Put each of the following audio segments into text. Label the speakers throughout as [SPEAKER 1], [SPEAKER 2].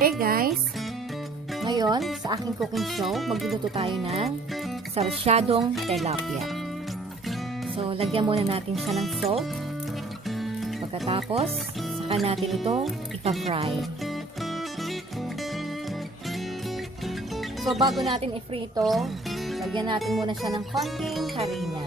[SPEAKER 1] Hey guys! Ngayon, sa aking cooking show, magluluto tayo ng sarsyadong tilapia. So, lagyan muna natin siya ng salt. Pagkatapos, saka natin ito ipa-fry. So, bago natin i-fry ito, lagyan natin muna siya ng konting harina.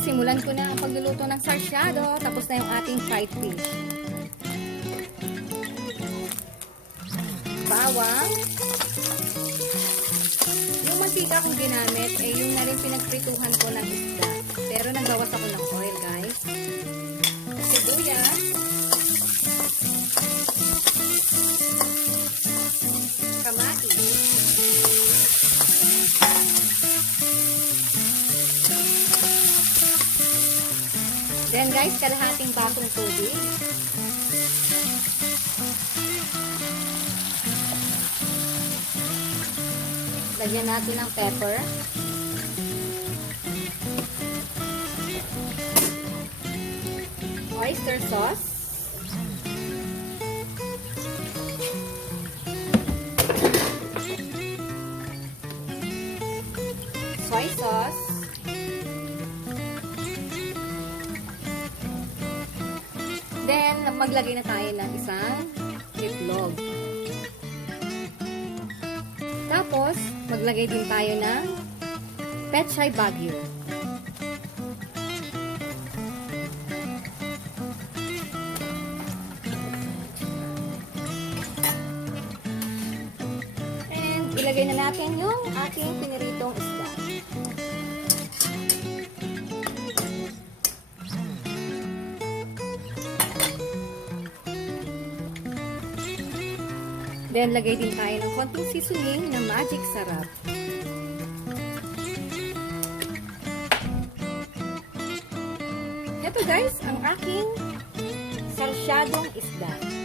[SPEAKER 1] Simulan ko na ang pagluluto ng sarsyado, tapos na yung ating fried fish. Bawang. Yung mantika kong ginamit, eh yung na rin pinagprituhan ko ng isda. Pero nagbawas Then guys, kalahating basong tubig. Lagyan natin ng pepper. Oyster sauce. Soy sauce. Maglagay na tayo ng isang itlog. Tapos, maglagay din tayo ng Pechay Baguio. And, ilagay na natin yung ating piniritong Then, lagay din tayo ng konting seasoning na magic sarap. Ito guys, ang aking sarsyadong isda.